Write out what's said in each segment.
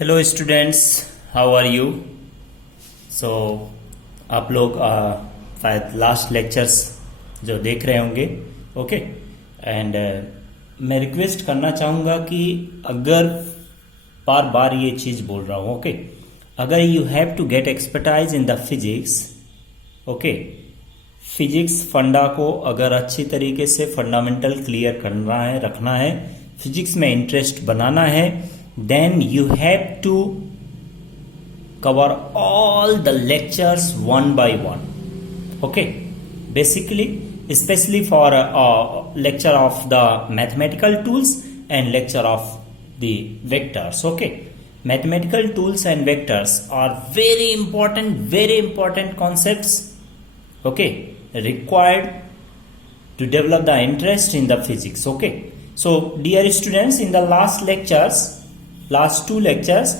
Hello students, how are you. So आप लोग शायद लास्ट लेक्चर्स जो देख रहे होंगे, ओके। एंड मैं रिक्वेस्ट करना चाहूँगा कि अगर बार बार ये चीज़ बोल रहा हूँ, ओके, अगर you have to get expertise in the physics, okay, physics फंडा को अगर अच्छी तरीके से फंडामेंटल क्लियर करना है, रखना है, फिजिक्स में इंटरेस्ट बनाना है, then you have to cover all the lectures one by one, okay, basically especially for lecture of the mathematical tools and lecture of the vectors, okay. Mathematical tools and vectors are very important concepts, okay, required to develop the interest in the physics, okay. So dear students, in the last two lectures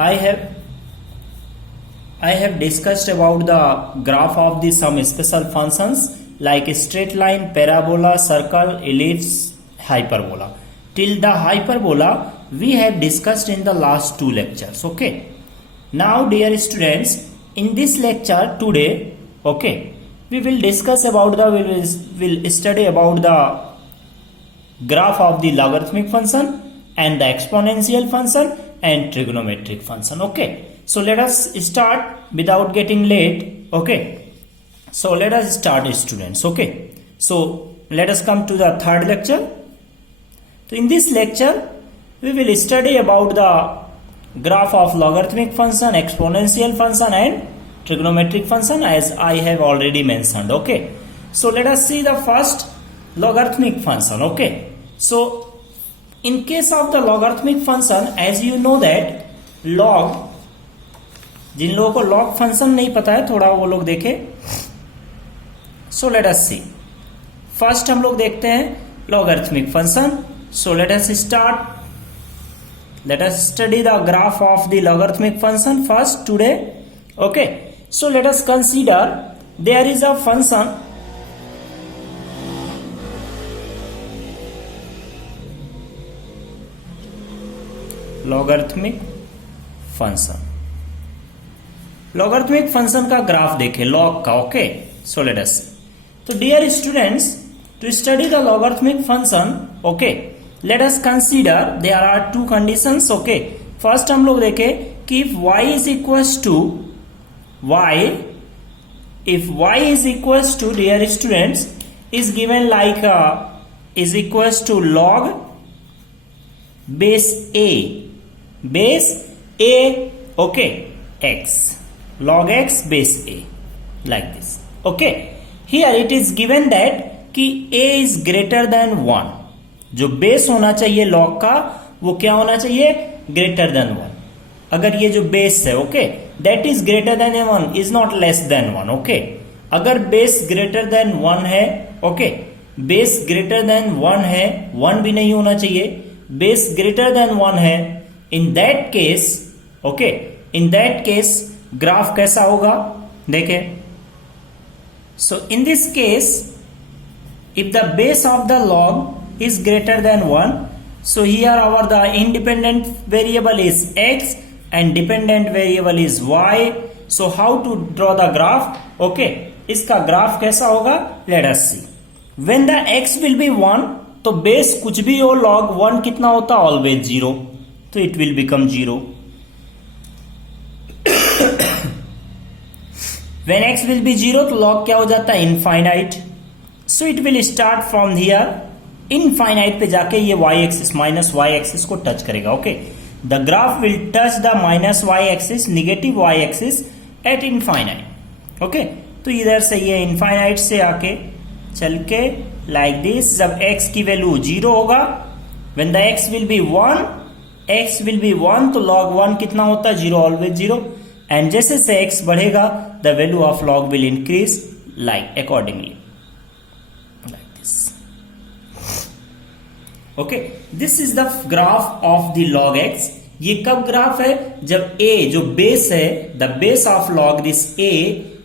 I have discussed about the graph of the some special functions like straight line, parabola, circle, ellipse, hyperbola. Till the hyperbola we have discussed in the last two lectures, okay. Now dear students, in this lecture today, okay, we will discuss about we will study about the graph of the logarithmic function and the exponential function and trigonometric function, okay. So let us start without getting late, okay. So let us start, students, okay. So let us come to the third lecture. So in this lecture we will study about the graph of logarithmic function, exponential function and trigonometric function, as I have already mentioned, okay. So let us see the first logarithmic function, okay. So in case of the logarithmic function, as you know that log, जिन लोगों को log function नहीं पता है थोड़ा वो लोग देखें. So let us see. First हम लोग देखते हैं logarithmic function. So let us start. Let us study the graph of the logarithmic function first today. Okay. So let us consider there is a function logarithmic function का graph देखें log का, okay. So let us तो dear students, to study the logarithmic function, okay, let us consider there are two conditions, okay. First हम लोग देखें कि if y is equals to dear students is given like is equals to log base a, okay, x, log x base a, like this, okay. Here it is given that कि a is greater than 1. जो base होना चाहिए log का वो क्या होना चाहिए, greater than 1. अगर ये जो बेस है, okay, that is greater than 1 is not less than 1, okay. अगर बेस greater than 1 है, okay, बेस greater than 1 है, 1 भी नहीं होना चाहिए, बेस greater than 1 है, in that case, okay, in that case graph कैसा होगा देखें. So in this case, if the base of the log is greater than 1, so here our the independent variable is x and dependent variable is y. So how to draw the graph, okay, इसका graph कैसा होगा, let us see. When the x will be 1, तो base कुछ भी हो log 1 कितना होता, always 0, तो it will become 0. When x will be 0, तो log क्या हो जाता है, infinite. So it will start from here, infinite पे जाके ये y axis minus y axis को टच करेगा, okay. The graph will touch the minus y axis, negative y axis at infinite, okay. तो इधर से ये इनफाइनाइट से आके चल के लाइक दिस, जब x की वैल्यू 0 होगा, when the x will be 1, तो log 1 कितना होता है, 0, ऑलवेज 0. एंड जैसे से x बढ़ेगा the value of log will increase like accordingly, like this, okay. This is the graph of the log x. ये कब ग्राफ है, जब a जो बेस है, the base of log this a,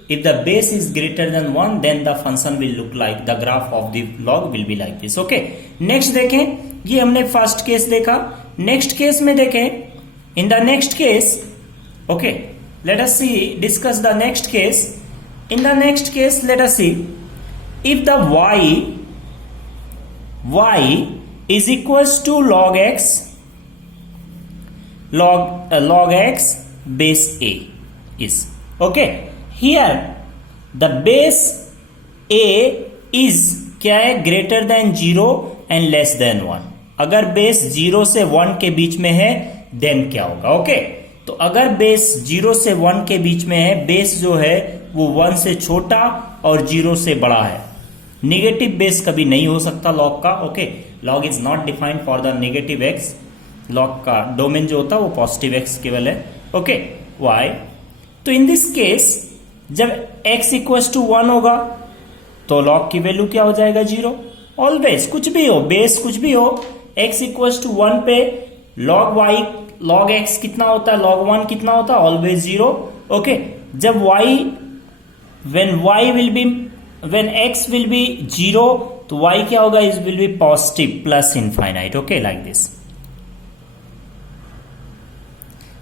if the base is greater than 1, then the function will look like, the graph of the log will be like this, okay. Next देखें, ये हमने first case देखा. Next case में देखें In the next case, okay, let us discuss the next case. In the next case, let us see if the y is equals to log x base a is, okay, here the base a is क्या है, greater than 0 and less than 1. अगर base 0 से 1 के बीच में है then क्या होगा, okay. तो अगर बेस 0 से 1 के बीच में है, बेस जो है वो 1 से छोटा और 0 से बड़ा है. नेगेटिव बेस कभी नहीं हो सकता लॉग का, okay. Log is not defined for the negative x. Log का डोमेन जो होता है वो पॉजिटिव एक्स केवल है, ओके. वाई, तो इन दिस केस जब x इक्वल टू 1 होगा तो लॉग की वैल्यू क्या हो जाएगा, 0. ऑलवेज कुछ भी हो, बेस कुछ भी हो, x इक्वल टू 1 पे लॉग x कितना होता है, log 1 कितना होता है, ऑलवेज 0, ओके. जब when x will be 0 तो y क्या होगा, is will be positive plus infinite, okay, like this.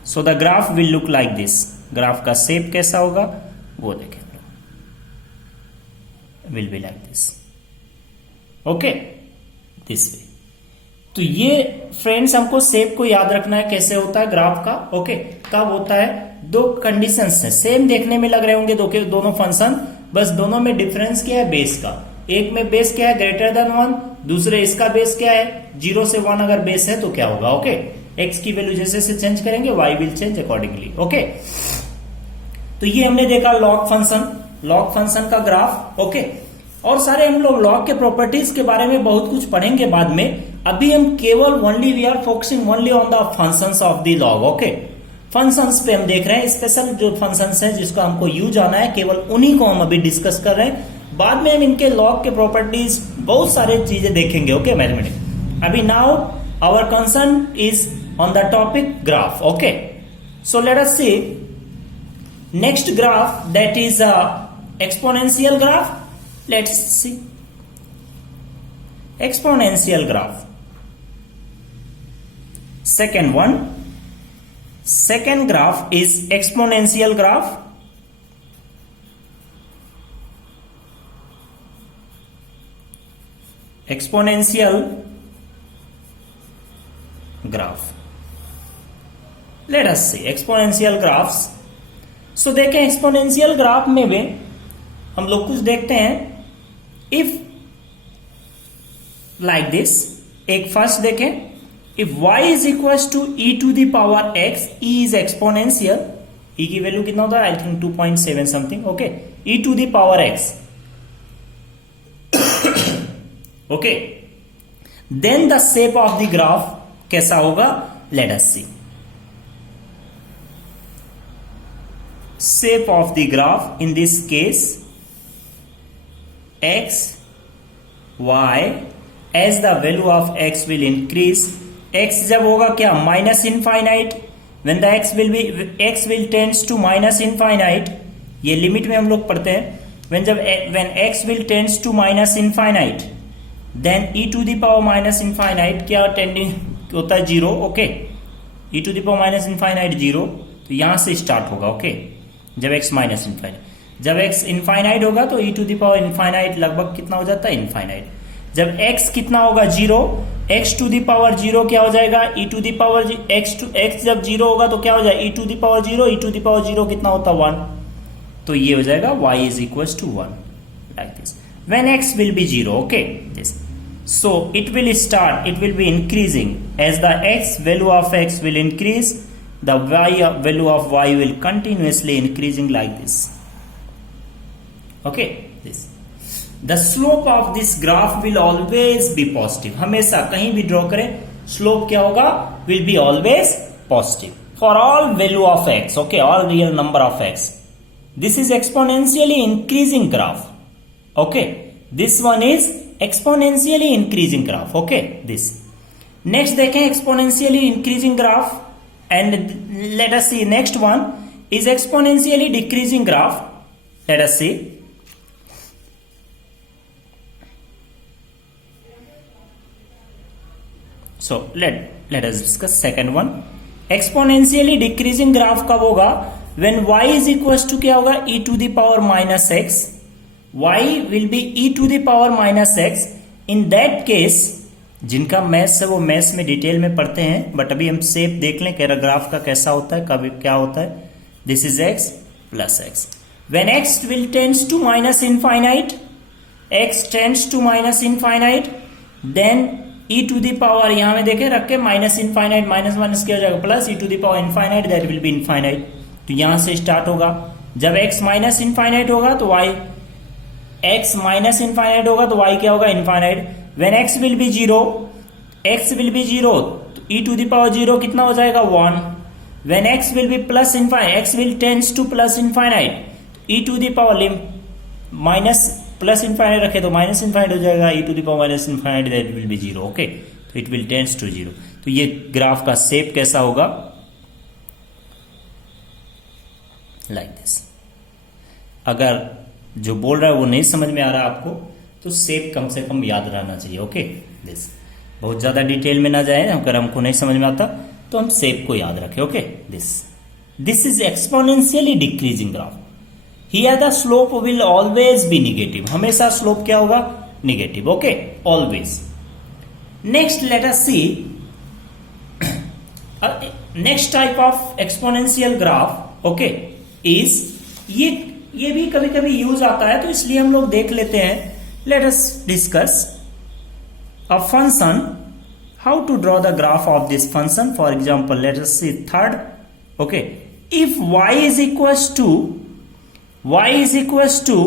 So the graph will look like this. Graph का शेप कैसा होगा वो देखें, will be like this, okay, this way. तो ये फ्रेंड्स हमको शेप को याद रखना है कैसे होता है ग्राफ का, ओके. कब होता है, दो कंडीशंस हैं, सेम देखने में लग रहे होंगे दोनों फंक्शन, बस दोनों में डिफरेंस क्या है, बेस का. एक में बेस क्या है, ग्रेटर देन 1, दूसरे इसका बेस क्या है, 0 से 1 अगर बेस है तो क्या होगा, ओके. x की वैल्यू जैसे से चेंज करेंगे y will change accordingly, okay. तो ये हमने देखा लॉग फंक्शन का ग्राफ, ओके. और सारे हम लोग लॉग के प्रॉपर्टीज के बारे में बहुत कुछ पढ़ेंगे बाद में. अभी हम केवल only we are focusing only on the functions of the log, okay. Functions पे हम देख रहे हैं, स्पेशल जो फंक्शंस है जिसको हमको यूज आना है, केवल उन्हीं को हम अभी डिस्कस कर रहे हैं. बाद में हम इनके लॉग के प्रॉपर्टीज बहुत सारे चीजें देखेंगे, ओके, मैथमेटिक्स. अभी now our concern is on the topic graph, okay. So let us see next graph, that is exponential graph. Let's see exponential graph. Second graph is exponential graph. Exponential graph. Let us see exponential graphs. So देखें exponential graph में भी हम लोग कुछ देखते हैं. If like this, एक first देखें, if y is equal to e to the power x, e is exponential, e की वैल्यू कितना होता है, I think 2.7 something, okay, e to the power x, okay. Then the shape of the graph कैसा होगा, let us see. Shape of the graph in this case, x, y, as the value of x will increase, x जब होगा क्या, minus infinite, when the x will tends to minus infinite, ये limit में हम लोग पढ़ते हैं. when x will tends to minus infinite, then e to the power minus infinite क्या टेंडिंग होता है, 0, okay. e to the power minus infinite 0, तो यहां से स्टार्ट होगा, ओके. जब x माइनस इनफाइनाइट, जब x इनफाइनाइट होगा तो e to the power infinite लगभग कितना हो जाता है, इनफाइनाइट. जब x कितना होगा, 0, x टू द पावर 0 क्या हो जाएगा, e to the power x जब 0 होगा तो क्या हो जाएगा, e to the power 0, e to the power 0 कितना होता है, 1. तो ये हो जाएगा y is equal to 1, like this. When x will be 0, okay, this. So it will be increasing as the x value of x will increase, the value of y will continuously increasing like this, okay. This the slope of this graph will always be positive. हमेशा कहीं भी draw करें, slope क्या होगा, will be always positive for all value of x, okay, all real number of x. This is exponentially increasing graph, okay. This one is exponentially increasing graph, okay. This next देखें exponentially increasing graph. And let us see next one is exponentially decreasing graph. Let us see. So let us discuss second one. Exponentially decreasing graph कब होगा? When y is equal to क्या होगा? e to the power minus x. y will be e to the power minus x. In that case, जिनका maths है वो maths में detail में पढ़ते हैं, बट अभी हम शेप देख लें कि ग्राफ का कैसा होता है, कभी क्या होता है. This is x plus x. When x will tends to minus infinite, x tends to minus infinite, then e to the power यहां में देखे रख के माइनस इनफाइनाइट, माइनस माइनस क्या हो जाएगा plus, e to the power infinite, that will be infinite. तो यहां से स्टार्ट होगा. जब x माइनस इनफाइनाइट होगा तो y, x माइनस इनफाइनाइट होगा तो y क्या होगा? Infinite. When x will be zero, x will be zero, तो e to the power zero कितना हो जाएगा? 1. When x will be plus infinite, x will tends to plus infinite, e to the power minus plus infinite रखे तो minus infinite हो जाएगा, e to the power minus infinite, that will be zero. Okay, तो it will tends to zero. तो ये graph का shape कैसा होगा? Like this. अगर जो बोल रहा है वो नहीं समझ में आ रहा आपको तो शेप कम से कम याद रहना चाहिए. Okay, this. बहुत ज्यादा डिटेल में ना जाए, अगर हमको नहीं समझ में आता तो हम शेप को याद रखें. Okay, this is exponentially decreasing graph. Here the slope will always be negative. हमेशा स्लोप क्या होगा? Negative. Okay, always. Next let us see next type of exponential graph. Okay, is ये भी कभी कभी यूज आता है तो इसलिए हम लोग देख लेते हैं. Let us discuss a function, how to draw the graph of this function. For example let us see third. Okay, if y is equals to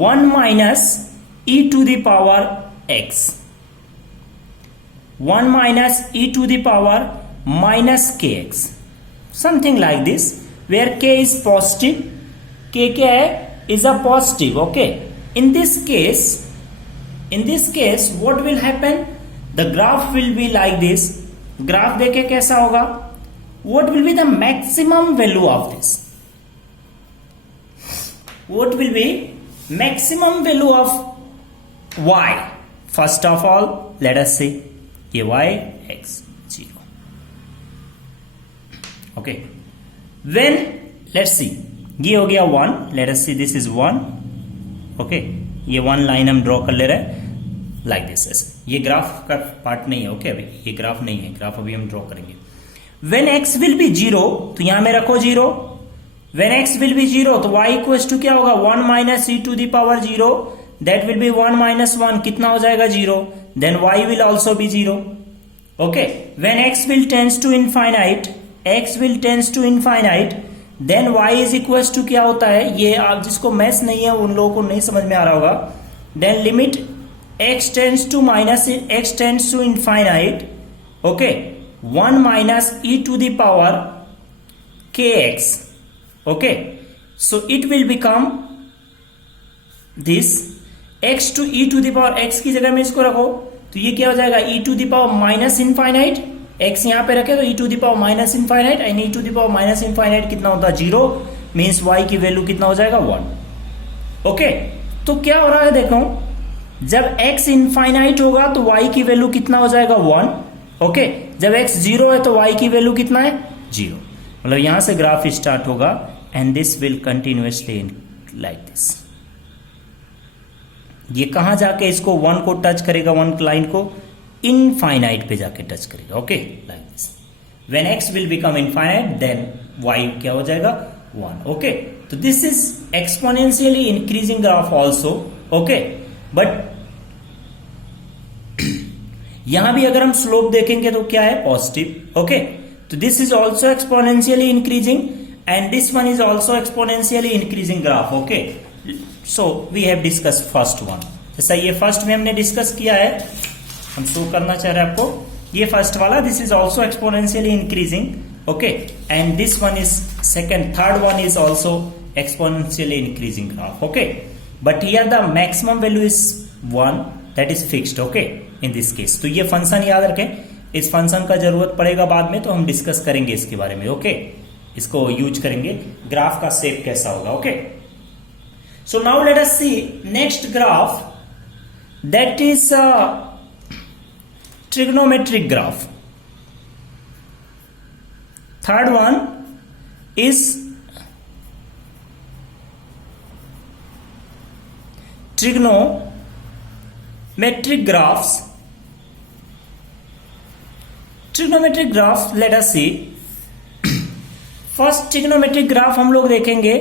1 minus e to the power x, 1 minus e to the power minus kx, something like this, where k is positive. k क्या है? is a positive. Okay, in this case what will happen? The graph will be like this. Graph देखे कैसा होगा? What will be the maximum value of this? What will be maximum value of y? First of all, let us see. ये y x 0. Okay. When, let's see, ये हो गया 1. Let us see, this is 1. Okay. ये 1 line हम draw कर ले रहे हैं लाइक दिस. ये ग्राफ का पार्ट नहीं है. ओके, अभी ये ग्राफ नहीं है, ग्राफ अभी हम ड्रॉ करेंगे. When x will be 0, तो यहां में रखो 0. When x will be 0, तो y इक्वल्स टू क्या होगा? 1 minus e to the power 0, that will be 1 minus 1, कितना हो जाएगा? 0. Then y will also be 0. Okay, when x will tends to infinite, then y is equals to क्या होता है? ये आप जिसको मैथ्स नहीं है उन लोगों को नहीं समझ में आ रहा होगा. Then limit x tends to infinite. Okay, 1 minus e to the power kx. Okay, so it will become this x to e to the power x की जगह में इसको रखो तो ये क्या हो जाएगा? e to the power minus infinite. x यहां पे रखे तो e to the power minus infinite, and e to the power minus infinite कितना होता है? 0. मीन्स y की वैल्यू कितना हो जाएगा? 1. ओके, तो क्या हो रहा है देखो, जब x इनफाइनाइट होगा तो y की वैल्यू कितना हो जाएगा? 1. ओके, जब x 0 है तो y की वैल्यू कितना है? 0. मतलब यहां से ग्राफ स्टार्ट होगा and this will continuously like this. ये कहां जाके इसको 1 को टच करेगा? 1 लाइन को इनफाइनाइट पे जाके टच करेगा. Okay, like this. When x will become infinite then y क्या हो जाएगा? 1. ओके, तो this is exponentially increasing graph also. Okay, but यहां भी अगर हम स्लोप देखेंगे तो क्या है? पॉजिटिव. ओके, तो this is also exponentially increasing and this one is also exponentially increasing graph. Okay, so we have discuss first one. जैसा ये फर्स्ट में हमने डिस्कस किया है, हम शो करना चाह रहे हैं आपको, ये फर्स्ट वाला, this is also exponentially increasing. Okay, and this one is second, third one is also exponentially increasing graph. Okay, but here the maximum value is 1, that is fixed. Okay, in this case. तो ये function याद रखें, इस function का जरूरत पड़ेगा बाद में तो हम डिस्कस करेंगे इसके बारे में. ओके, इसको यूज करेंगे. ग्राफ का शेप कैसा होगा? Okay, so now let us see next graph, that is trigonometric graph. Third one is trigonometric graphs. Trigonometric graphs, let us see. First trigonometric graph हम लोग देखेंगे,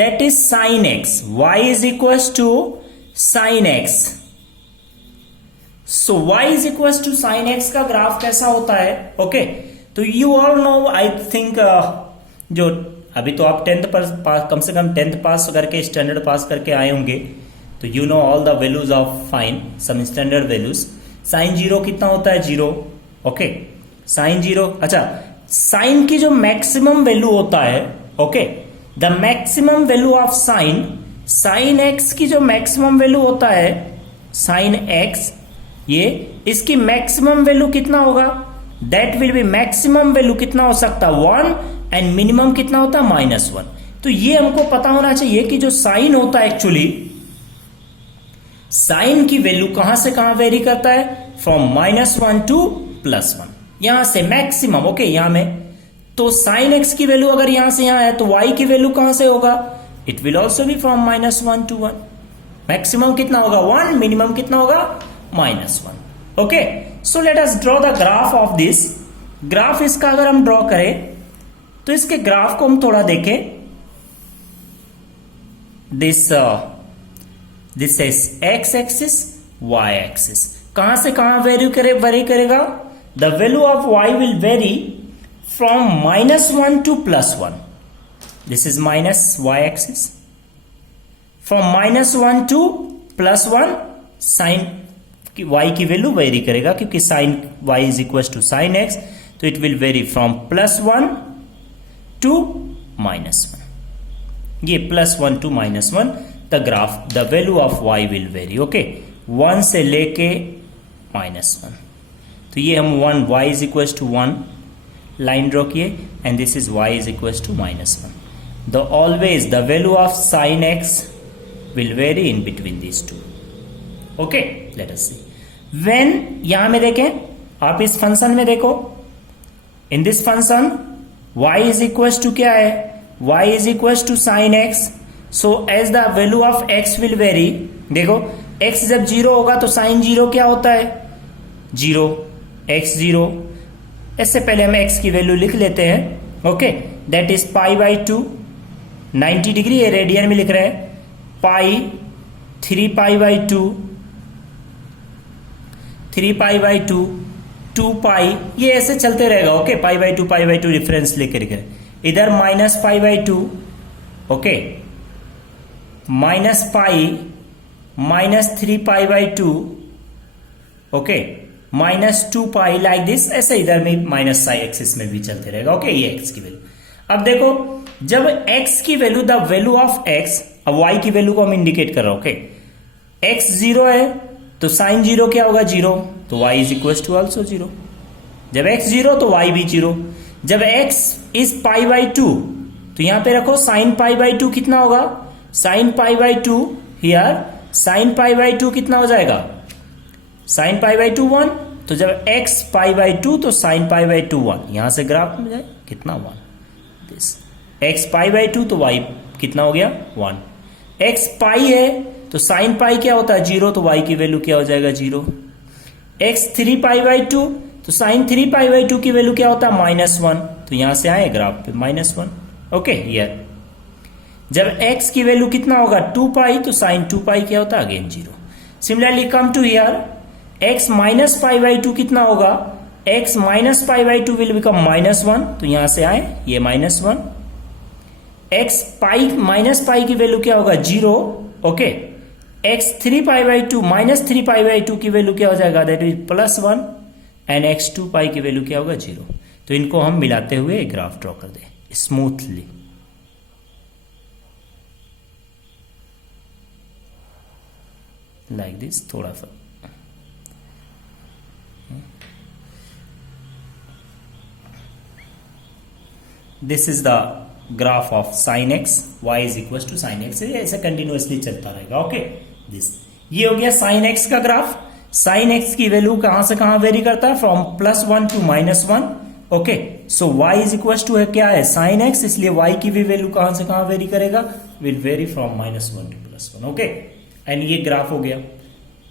that is sin x. y is equals to sin x. So y is equals to sin x का graph कैसा होता है? Okay, तो you all know, I think जो अभी तो आप 10th पर कम से कम 10th पास करके स्टैंडर्ड पास करके आए होंगे, तो you know all the values of fine some standard values. Sine zero कितना होता है? जीरो. Okay, sine zero. अच्छा, साइन की जो मैक्सिमम वैल्यू होता है, okay, the maximum value of sine, sine x की जो मैक्सिमम वैल्यू होता है, साइन एक्स, ये इसकी मैक्सिमम वैल्यू कितना होगा? That will B, maximum value कितना हो सकता है? 1, एंड मिनिमम कितना होता है? -1. तो ये हमको पता होना चाहिए कि जो साइन होता है, एक्चुअली साइन की वैल्यू कहां से कहां वेरी करता है? From -1 to +1. यहां से मैक्सिमम. ओके, यहां में तो साइन एक्स की वैल्यू अगर यहां से यहां है, तो वाई की वैल्यू कहां से होगा? It will also be from -1 to 1. Maximum कितना होगा? 1, मिनिमम कितना होगा? -1. Okay, so let us draw the graph of this. Graph इसका अगर हम ड्रॉ करें, तो इसके ग्राफ को हम थोड़ा देखें. This is X axis, Y axis. कहां से कहां वेरी करेगा? The value of Y will vary from -1 to +1. This is minus Y axis. From -1 to +1 sine की वाई की वैल्यू वेरी करेगा, क्योंकि sine Y is equal to sine X, तो it will vary from +1 to -1. ये +1 to -1 the graph, the value of y will vary. Okay, 1 से लेके -1. तो ये हम 1, y is equal to 1 line draw किए, and this is y is equal to -1. The always the value of sine x will vary in between these two. Okay, let us see. When यहां में देखें, आप इस function में देखो, in this function y is equal to क्या है? y is equal to sine x. So as the value of x will very, देखो x जब 0 होगा तो साइन 0 क्या होता है? 0, x 0. इससे पहले हम x की वैल्यू लिख लेते हैं. Okay, that is π/2. 90 डिग्री है, रेडियन में लिख रहे हैं. पाई 3π/2, 3π/2, 2π, ये ऐसे चलते रहेगा. ओके, π/2 डिफरेंस लेकर के इधर -π/2. ओके, -π, -3π/2. Okay, -2π like this. ऐसे इधर में माइनस साई एक्सिस में भी चलते रहेगा. ओके, ये x की वैल्यू. अब देखो, जब x की value, the value of x, अब y की वैल्यू को हम इंडिकेट कर रहे हैं. ओके, x 0 है तो साइन 0 क्या होगा? 0. तो y is equal to also 0. जब x 0 तो y भी 0. जब x इज π/2, तो यहां पे रखो साइन π/2 कितना होगा? साइन π/2 हियर, साइन π/2 कितना हो जाएगा? साइन π/2 1. तो जब x π/2 तो साइन π/2 1. यहां से ग्राफ में जाए कितना? 1. दिस x π/2 तो y कितना हो गया? 1. x π है तो साइन पाई क्या होता है? 0. तो y की वैल्यू क्या हो जाएगा? 0. x 3π/2 तो साइन 3π/2 की वैल्यू क्या होता है? -1. तो यहां से आए ग्राफ पे -1. ओके, हियर जब x की वैल्यू कितना होगा? 2π, तो साइन 2π क्या होता है? Again 0. Similarly come to here, x -π/2 कितना होगा? x -π/2 will become -1. तो यहां से आए ये -1. x -π की वैल्यू क्या होगा? 0. ओके, x 3π/2 -3π/2 की वैल्यू क्या हो जाएगा? That is +1. एंड x 2π की वैल्यू क्या होगा? 0. तो इनको हम मिलाते हुए ग्राफ ड्रॉ कर दें स्मूथली. Like this. थोड़ा सा this is the graph of sine x, y is equal to sine x. ऐसे कंटिन्यूअसली चलता रहेगा. ओके, दिस ये हो गया साइन एक्स का ग्राफ. साइन एक्स की वैल्यू कहां से कहां वेरी करता है? From +1 to -1. Okay, so y is equal to है क्या है साइन x, इसलिए y की भी वैल्यू कहां से कहां वेरी करेगा, will vary from -1 to +1. Okay, and ये ग्राफ हो गया.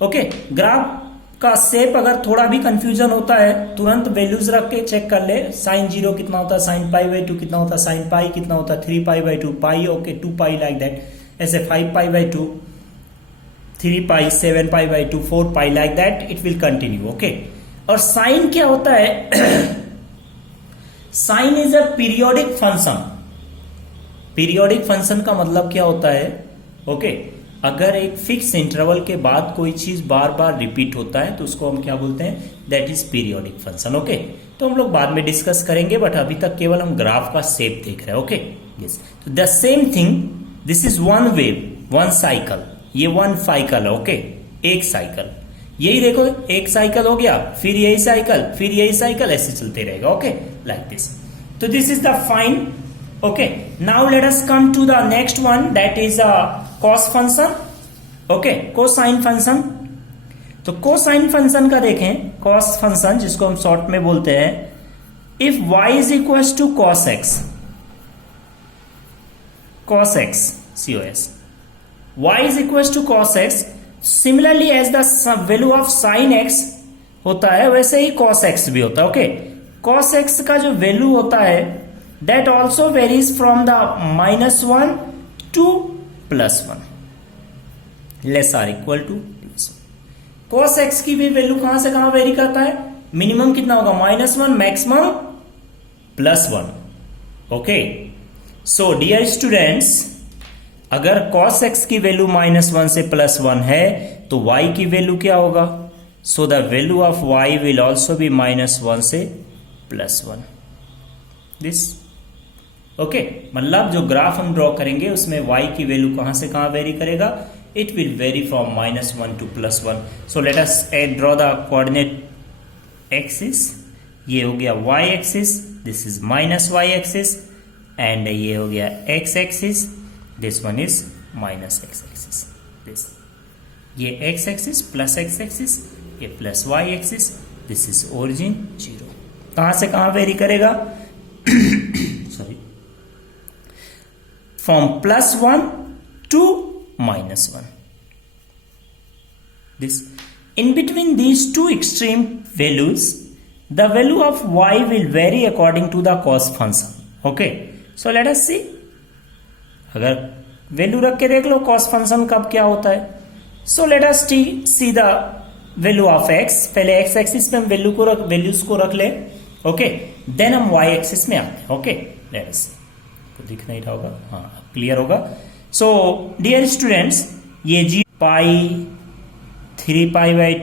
ओके, ग्राफ का शेप अगर थोड़ा भी कंफ्यूजन होता है तुरंत वैल्यूज रख के चेक कर ले. साइन 0 कितना होता है, साइन पाई बाई 2 कितना होता है, साइन पाई कितना होता है, 3 pi by 2 pi. Okay, 2 pi like that, ऐसे 5 pi by 2, 3 pi, 7 pi by 2, 4 pi like that it will continue. Okay, और साइन क्या होता है sine is a periodic function. Periodic function का मतलब क्या होता है, ओके, अगर एक फिक्स इंटरवल के बाद कोई चीज बार बार रिपीट होता है तो उसको हम क्या बोलते हैं, that is periodic function. Okay, तो हम लोग बाद में डिस्कस करेंगे, बट अभी तक केवल हम ग्राफ का शेप देख रहे हैं. ओके, यस, तो the same thing, this is one wave, one cycle, ये वन साइकिल है. ओके, एक साइकिल, यही देखो एक साइकिल हो गया, फिर यही साइकिल, फिर यही साइकिल, ऐसे चलते रहेगा. Okay, like this. तो this is the fine. Okay, now let us come to the next one, that is a cos function. Okay, cosine function. तो कोसाइन फंक्शन का देखें, कॉस फंक्शन जिसको हम शॉर्ट में बोलते हैं, if y is equal to cos x, cos x, cos, y is equals to cos x. Similarly as the value of sin x होता है वैसे ही cos x भी होता है. ओके, cos x का जो वैल्यू होता है that also varies from the -1 to +1, less or equal to +1. cos x की भी वैल्यू कहां से कहां वेरी करता है, मिनिमम कितना होगा -1, maximum +1. Okay, so dear students, अगर cos x की वैल्यू -1 से +1 है तो y की वैल्यू क्या होगा, so the value of y will also B -1 से +1. दिस ओके, मतलब जो ग्राफ हम ड्रॉ करेंगे उसमें y की वैल्यू कहां से कहां वेरी करेगा, it will vary from -1 to +1. So let us draw the coordinate axis. ये हो गया y axis, this is -y axis, and ये हो गया x axis, this one is -x axis. This ये x axis plus x axis, ये plus y axis, this is origin 0. कहां से कहां वेरी करेगा sorry, from +1 to -1. This in between these two extreme values, the value of y will vary according to the cos function. Okay, so let us see. अगर value रख के देख लो cos function कब क्या होता है. सो let us see the value of x. पहले x axis पे हम वैल्यूज को रख ले. ओके, देन हम y एक्सिस में आते हैं. ओके, लेट अस सी. तो दिख नहीं रहा होगा, हाँ क्लियर होगा. सो डियर स्टूडेंट्स, ये जी पाई, 3 pi by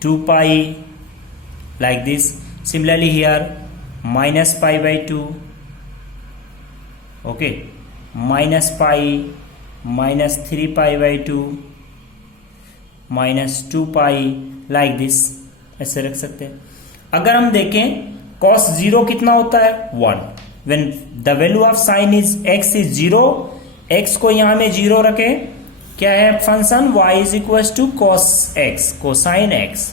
2 pi like this. Similarly here minus pi by 2, okay, minus pi, minus 3 pi by 2, minus 2 pi like this, ऐसे रख सकते हैं. अगर हम देखें cos 0 कितना होता है 1. when the value of sin is x is 0, x को यहां में 0 रखें, क्या है function y is equals to cos x, cosine x.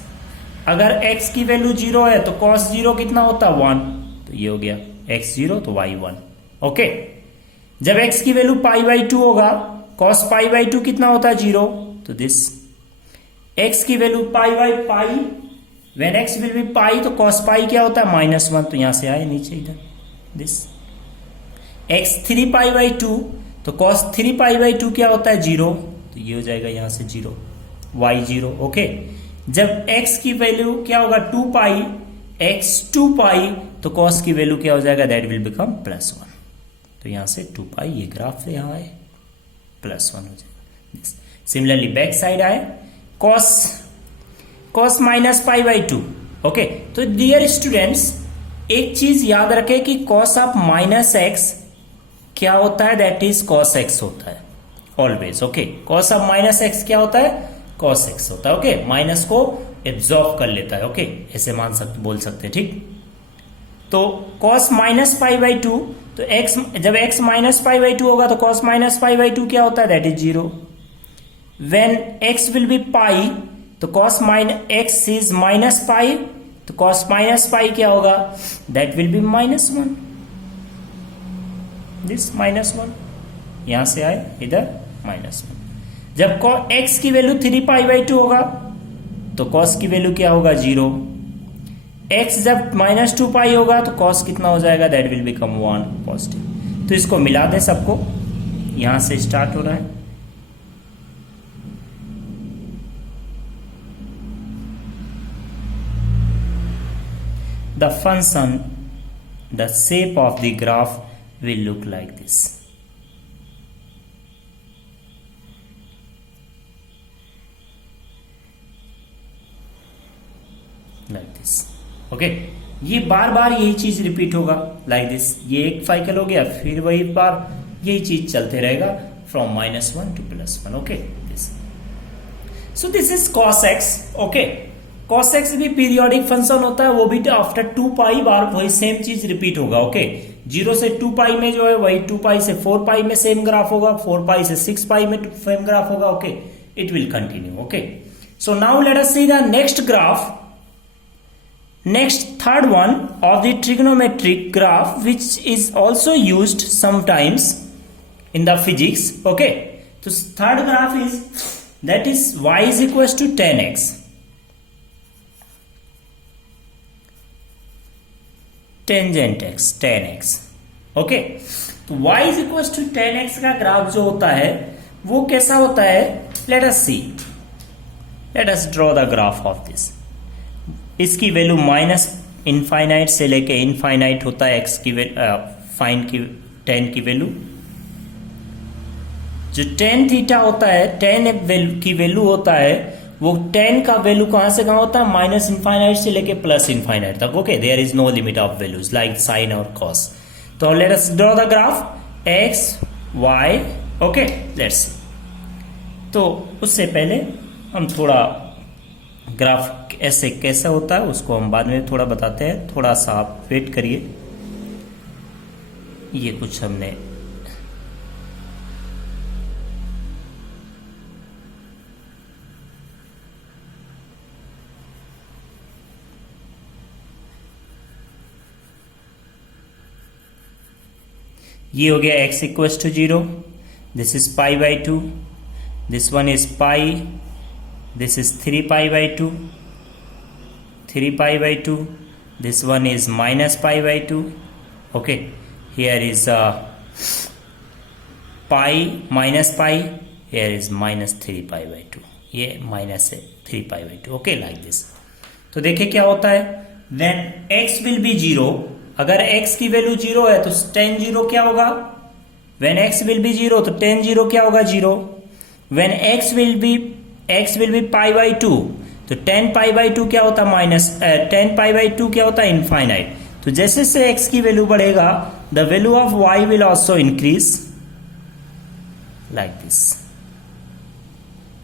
अगर x की वैल्यू 0 है तो cos 0 कितना होता है 1, तो ये हो गया x 0 तो y 1. ओके, जब x की वैल्यू पाई बाई 2 होगा, cos पाई बाई 2 कितना होता है 0, तो दिस x की value pi by pi, when x will be pi तो cos पाई क्या होता है -1, तो यहां से आए नीचे इधर दिस. x 3 पाई बाई 2 तो cos 3 पाई बाई 2 क्या होता है 0, तो ये हो जाएगा यहां से 0, y 0. ओके, जब x की वैल्यू क्या होगा 2 पाई, x 2 पाई तो cos की वैल्यू क्या हो जाएगा, दैट विल बिकम +1. तो यहां से 2 पाई ये ग्राफ से यहां आए +1 हो जाएगा. सिमिलरली बैक साइड आए cos minus pi by 2. Okay, तो डियर स्टूडेंट्स एक चीज याद रखें कि cos ऑफ -x क्या होता है, दैट इज cos x होता है always. Okay, cos of -x क्या होता है, cos x होता है. ओके, माइनस को एब्जॉर्ब कर लेता है. ओके, ऐसे बोल सकते हैं. ठीक, तो cos माइनस पाई बाई 2, तो x जब x माइनस पाई बाई 2 होगा तो cos माइनस पाई बाई 2 क्या होता है, that is 0. When x will be pi तो cos x is minus pi, तो cos माइनस पाई क्या होगा, दैट विल बी -1, दिस -1, यहां से आए इधर -1। जब x की वैल्यू 3π/2 होगा तो cos की वैल्यू क्या होगा 0। x जब -2π होगा तो cos कितना हो जाएगा, दैट विल बिकम 1 पॉजिटिव। तो इसको मिला दें सबको, यहां से स्टार्ट हो रहा है। The function, the shape of the graph will look like this. Like this. Okay? ये बार बार यही चीज रिपीट होगा like this. ये एक साइकिल हो गया, फिर वही बार यही चीज चलते रहेगा from -1 to +1. Okay? This. So this is cos x. Okay? cos x भी पीरियोडिक फंक्शन होता है, वो भी आफ्टर 2π बार वही सेम चीज रिपीट होगा। ओके, 0 से 2π में जो है वही 2π से 4π में सेम ग्राफ होगा, 4π से 6π में सेम ग्राफ होगा। Okay, it will continue. Okay, so now let us see the next graph, next third one of the trigonometric graph which is also used sometimes in the physics. Okay, तो third graph is that is y is equal to 10x, tangent x 10x। Okay, तो y is equal to 10x का graph जो होता है वो कैसा होता है, let us see, let us draw the graph of this. इसकी वैल्यू -इनफाइनाइट से लेके इनफाइनाइट होता है x की फाइन की 10 की वैल्यू। जो tan थीटा होता है, tan की वैल्यू होता है वो 10 का वैल्यू कहां से कहां होता है, -इनफाइनाइट से लेके +इनफाइनाइट तक। Okay, there is no limit of values like sine और कॉस। तो let us draw the graph x y। Okay, let's see. तो उससे पहले हम थोड़ा ग्राफ ऐसे कैसा होता है उसको हम बाद में थोड़ा बताते हैं, थोड़ा सा आप वेट करिए। ये कुछ हमने ये हो गया x equals to 0, this is π/2, this one is pi, this is 3π/2, 3π/2, this one is -π/2. Okay, here is pi minus pi, here is -3π/2, ये माइनस है 3π/2। Okay, like this. तो देखिए क्या होता है, when x will be 0, अगर x की value 0 है तो tan 0 क्या होगा, when x will be 0 तो tan 0 क्या होगा 0, when x will be π/2 तो tan π/2 क्या होता है tan π/2 क्या होता है इनफाइनाइट। तो जैसे से x की वैल्यू बढ़ेगा the value of y will also increase like this.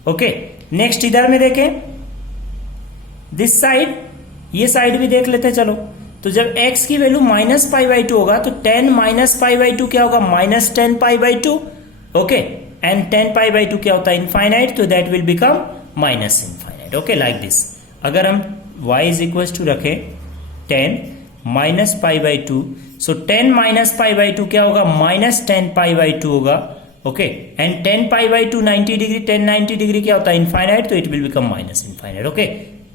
Okay, next इधर में देखें, दिस साइड, ये साइड भी देख लेते हैं। चलो, तो जब x की वैल्यू -π/2 होगा तो tan -π/2 क्या होगा, -tan π/2। ओके, एंड tan π/2 क्या होता है इनफाइनाइट, तो that will become -infinite. Okay, like this. अगर हम y इज इक्वल टू रखें tan -π/2, सो tan -π/2 क्या होगा, -tan π/2 होगा। Okay, and tan π/2 90 degree, tan 90 degree क्या होता है इनफाइनाइट, तो it will become -infinite. Okay,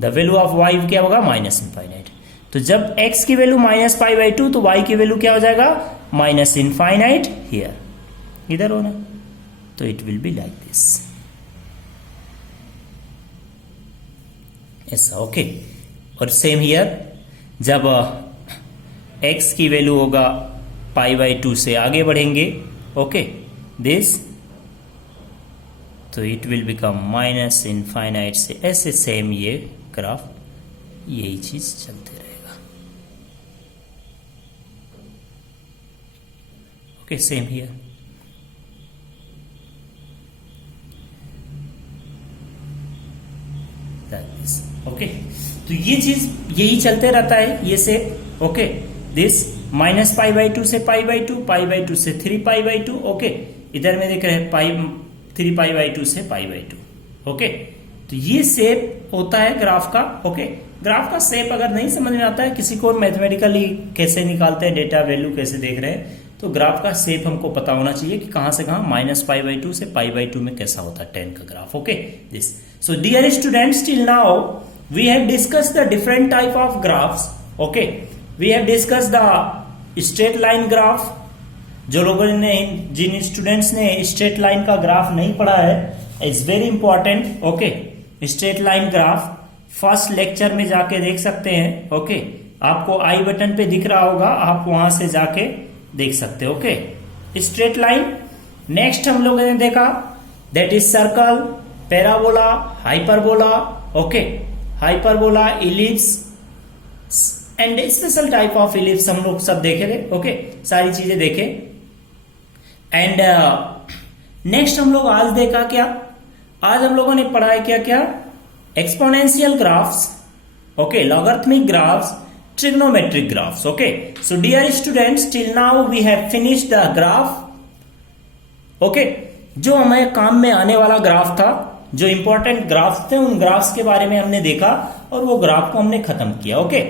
the value of y क्या होगा, -इनफाइनाइट। तो जब x की वैल्यू -π/2 तो y की वैल्यू क्या हो जाएगा, -इनफाइनाइट हियर, इधर होना, तो it will be like this, ऐसा। ओके, और सेम हियर, जब x की वैल्यू होगा π/2 से आगे बढ़ेंगे, ओके, दिस, तो इट विल बिकम -इनफाइनाइट से ऐसे सेम ये ग्राफ, यही चीज चलते रहेगा। Okay, same here. ओके, तो ये चीज यही चलते रहता है, ये से। ओके, दिस -π/2 से π/2, π/2 से 3π/2। ओके, इधर में देख रहे हैं 3π/2 से π/2। ओके, तो ये शेप होता है ग्राफ का। ओके, ग्राफ का शेप अगर नहीं समझ में आता है, किसी को मैथमेटिकली कैसे निकालते हैं, डेटा वैल्यू कैसे देख रहे हैं, तो ग्राफ का शेप हमको पता होना चाहिए कि कहां से कहां -π/2 से π/2 में कैसा होता है tan का ग्राफ. Okay this. So dear students, till now we have discussed the different type of graphs. Okay, we have discussed the straight line graph. जो लोगों ने, जिन स्टूडेंट्स ने स्ट्रेट लाइन का ग्राफ नहीं पढ़ा है, it's very important. Okay, straight line graph first lecture में जाके देख सकते हैं. ओके, आपको आई बटन पे दिख रहा होगा, आप वहां से जाके देख सकते हो. Okay, straight line. नेक्स्ट हम लोगों ने देखा that is circle, parabola, hyperbola. Okay, hyperbola, ellipse and special type of ellipse हम लोग सब देखे थे. ओके, सारी चीजें देखे. एंड नेक्स्ट हम लोग आज देखा क्या, आज हम लोगों ने पढ़ा है क्या क्या, exponential graphs. Okay, logarithmic graphs, trigonometric graphs. Okay, so dear students, till now we have finished the graph. Okay, जो हमारे काम में आने वाला ग्राफ था, जो इंपॉर्टेंट ग्राफ्स थे, उन ग्राफ्स के बारे में हमने देखा और वो ग्राफ को हमने खत्म किया. ओके,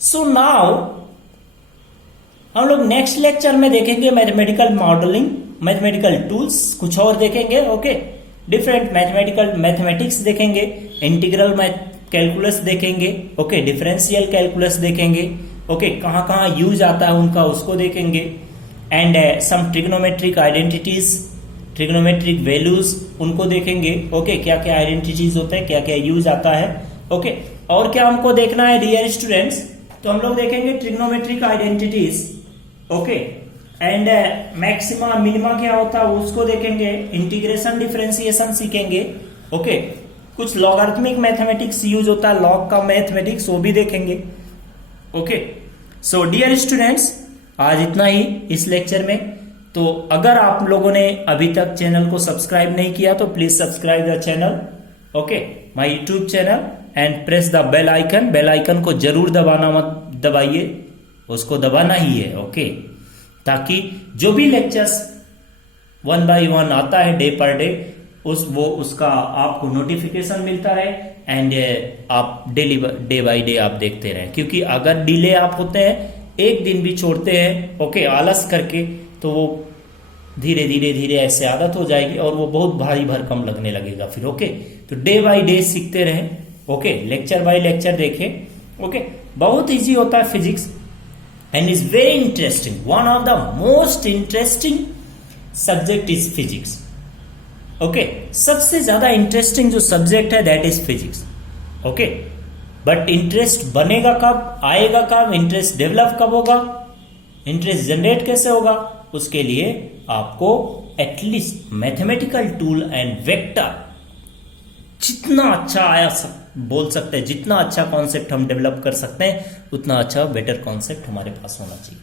सो नाउ हम लोग नेक्स्ट लेक्चर में देखेंगे मैथमेटिकल मॉडलिंग, मैथमेटिकल टूल्स, कुछ और देखेंगे. ओके, डिफरेंट मैथमेटिक्स देखेंगे, इंटीग्रल कैलकुलस देखेंगे. ओके, डिफरेंशियल कैलकुलस देखेंगे. ओके, कहां कहां यूज आता है उनका, उसको देखेंगे. And some trigonometric identities, trigonometric values, उनको देखेंगे. ओके, क्या क्या आइडेंटिटीज होते हैं, क्या क्या यूज आता है. ओके, और क्या हमको देखना है डियर स्टूडेंट्स, तो हम लोग देखेंगे trigonometric identities. Okay, and maxima minima क्या होता है उसको देखेंगे. इंटीग्रेशन डिफरेंशिएशन सीखेंगे. ओके, कुछ लॉगरिथमिक मैथमेटिक्स यूज होता है, लॉग का मैथमेटिक्स, वो भी देखेंगे. ओके, सो डियर स्टूडेंट्स, आज इतना ही इस लेक्चर में. तो अगर आप लोगों ने अभी तक चैनल को सब्सक्राइब नहीं किया तो please subscribe the channel. Okay, my YouTube channel, and press the bell icon. Bell icon को जरूर दबाना मत दबाइए, उसको दबाना ही है. ओके, ताकि जो भी लेक्चर्स 1 by 1 आता है डे पर डे, उसका आपको नोटिफिकेशन मिलता है एंड आप डे बाय डे आप देखते रहें. क्योंकि अगर डिले आप होते हैं, एक दिन भी छोड़ते हैं, ओके, आलस करके, तो वो धीरे धीरे ऐसे आदत हो जाएगी और वो बहुत भारी भरकम लगने लगेगा फिर. ओके, तो डे बाय डे सीखते रहें. ओके, लेक्चर बाय लेक्चर देखें. ओके, बहुत इजी होता है physics and is very interesting. One of the most interesting subject is physics. Okay, सबसे ज्यादा इंटरेस्टिंग जो सब्जेक्ट है that is physics. Okay, but interest बनेगा कब, आएगा कब, इंटरेस्ट डेवलप कब होगा, इंटरेस्ट जनरेट कैसे होगा, उसके लिए आपको at least mathematical tool and vector जितना अच्छा आया बोल सकते हैं, जितना अच्छा कॉन्सेप्ट हम डेवलप कर सकते हैं, उतना अच्छा बेटर कॉन्सेप्ट हमारे पास होना चाहिए.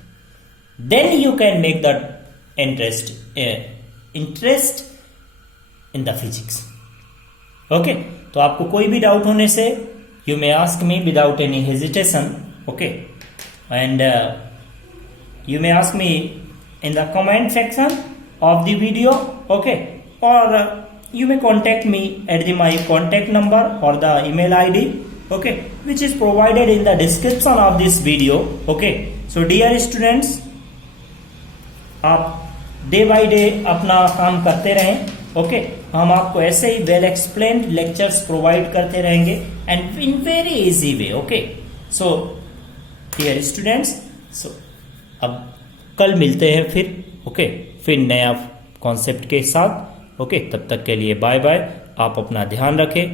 Then you can make the interest in the physics. Okay, तो आपको कोई भी डाउट होने से you may ask me without any hesitation. Okay, and you may ask me in the comment section of the video. Okay, or you may contact me at my contact number or the email ID, okay, which is provided in the description of this video. Okay, so dear students, आप day by day अपना काम करते रहें. Okay, हम आपको ऐसे ही well explained lectures provide करते रहेंगे and in very easy way. Okay, so dear students, so अब कल मिलते हैं फिर. ओके, फिर नया कॉन्सेप्ट के साथ. ओके, तब तक के लिए बाय बाय. आप अपना ध्यान रखें.